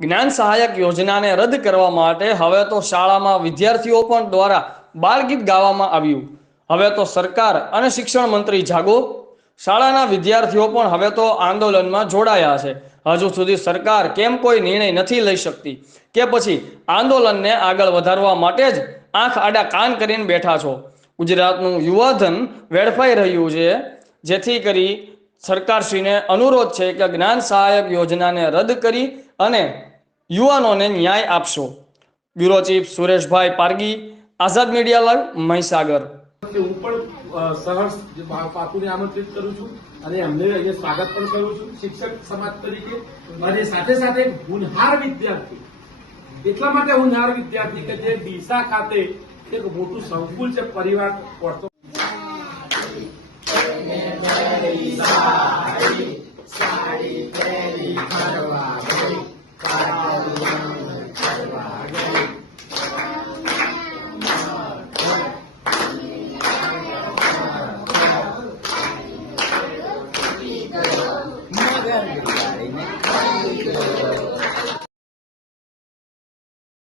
જ્ઞાન સહાયક યોજનાને રદ કરવા માટે હવે તો શાળામાં વિદ્યાર્થીઓ પણ દ્વારા બાળગીત ગાવામાં આવ્યું। હવે તો સરકાર અને શિક્ષણ મંત્રી જાગો। શાળાના વિદ્યાર્થીઓ પણ હવે તો આંદોલનમાં જોડાયા છે। હજુ સુધી સરકાર કેમ કોઈ નિર્ણય નથી લઈ શકતી કે પછી આંદોલનને આગળ વધારવા માટે જ આંખ આડા કાન કરીને બેઠા છો? ગુજરાતનું યુવાધન વેડફાઈ રહ્યું છે, જેથી કરી સરકારશ્રીને અનુરોધ છે કે જ્ઞાન સહાયક યોજનાને રદ કરી અને યુવાનોને ન્યાય આપશો। બ્યુરો ચીફ સુરેશભાઈ પારગી, આઝાદ મીડિયા લાઈવ, મહીસાગર। હું પણ સહર્ષ બાપુને આમંત્રિત કરું છું અને એમને અહીંયા સ્વાગત પણ કરું છું શિક્ષક સમાજ તરીકે। અને સાથે સાથે હોનહાર વિદ્યાર્થી, એટલા માટે હોનહાર વિદ્યાર્થી કે જે ડીસા ખાતે એક મોટું સંકુલ છે પરિવાર પડતો